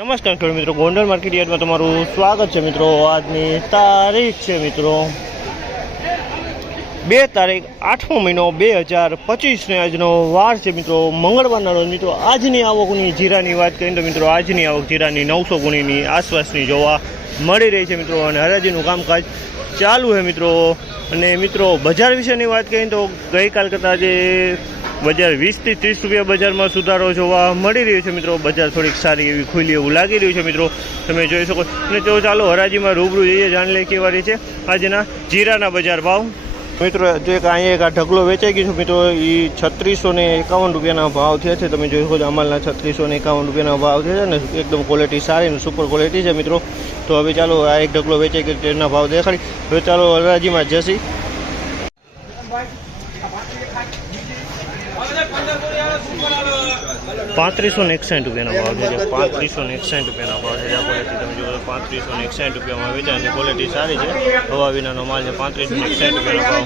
નમસ્કાર ખેડૂત મિત્રો, ગોંડલ માર્કેટ યાર્ડમાં તમારું સ્વાગત છે મિત્રો। આજની તારીખ છે મિત્રો 2 તારીખ 8મો મહિનો 2025 ને આજનો વાર છે મિત્રો મંગળવારના રોજ। મિત્રો આજની આવકની જીરાની વાત કરીએ તો મિત્રો આજની આવક જીરાની 900 ગુણીની આસપાસની જોવા મળી રહી છે મિત્રો, અને હરાજીનું કામકાજ ચાલુ છે મિત્રો। અને મિત્રો બજાર વિશેની વાત કરીએ તો ગઈકાલ કરતાં આજે બજાર 20 થી 30 રૂપિયા બજારમાં સુધારો જોવા મળી રહ્યો છે મિત્રો। બજાર થોડીક સારી એવી ખુલ્લી એવું લાગી રહ્યું છે મિત્રો, તમે જોઈ શકો। અને તો ચાલો હરાજીમાં રૂબરૂ જઈએ, જાણી લઈએ કેવા રહી છે આજના જીરાના બજાર ભાવ મિત્રો। જો એક અહીંયા એક આ ઢગલો વેચાઈ ગયો છે મિત્રો, એ 3651 રૂપિયાના ભાવ થયા છે। તમે જોઈ શકો છો અમલના 3651 રૂપિયાના ભાવ થયા છે ને એકદમ ક્વોલિટી સારી ને સુપર ક્વોલિટી છે મિત્રો। તો હવે ચાલો આ એક ઢગલો વેચાઈ ગયો તેના ભાવ દેખાડી। હવે ચાલો હરાજીમાં જશી। 3561 રૂપિયાનો ભાવ છે, 3561 રૂપિયાનો ભાવ છે। આ ક્વોલિટી તમે જોવો 3561 રૂપિયામાં વેચાય છે, ક્વોલિટી સારી છે, હવા વિનાનો માલ છે। 3561 રૂપિયાનો ભાવ।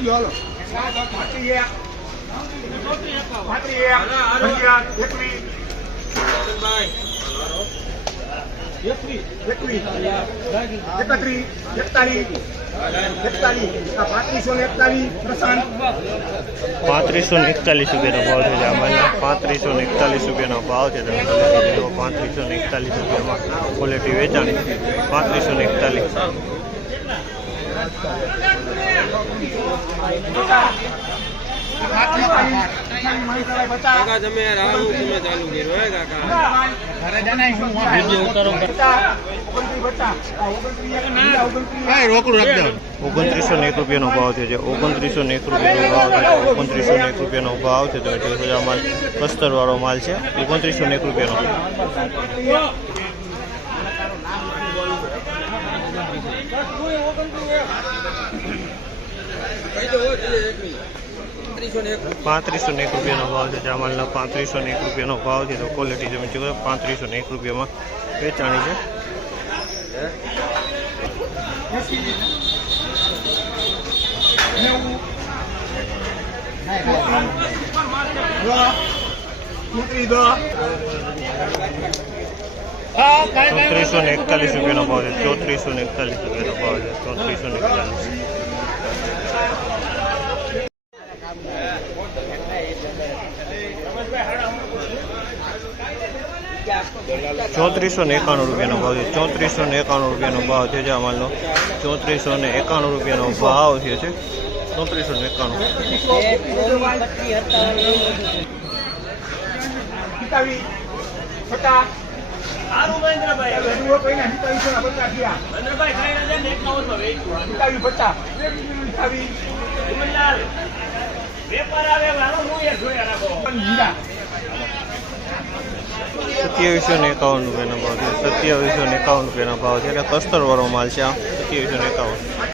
3541 રૂપિયાનો ભાવ છે આમાં, 3541 રૂપિયાનો ભાવ છે। તમે 3541 રૂપિયામાં ક્વોલિટી વેચાણી 3541। ₹2901 રૂપિયાનો ભાવ છે, 2901 રૂપિયાનો ભાવ છે, 2901 રૂપિયાનો ભાવ છે। તમે જોઈ શકો માલ કસ્તરવાળો માલ છે, 2901 રૂપિયાનો। 3501 રૂપિયાનો ભાવ છે, જામલના 3501 રૂપિયાનો ભાવ છે। તો ક્વોલિટી તમે જોવો 3501 રૂપિયામાં વેચાણી છે। ₹3441 રૂપિયાનો ભાવ છે, 3441 રૂપિયાનો ભાવ છે, 3441। 3491 રૂપિયાનો ભાવ છે, 3491 રૂપિયાનો ભાવ છે માલનો, 3491 રૂપિયાનો ભાવ છે, 3491 રૂપિયાનો ભાવ છે, 2751 રૂપિયાનો ભાવ છે। એટલે કસ્તરવાળો માલ છે આ 2751।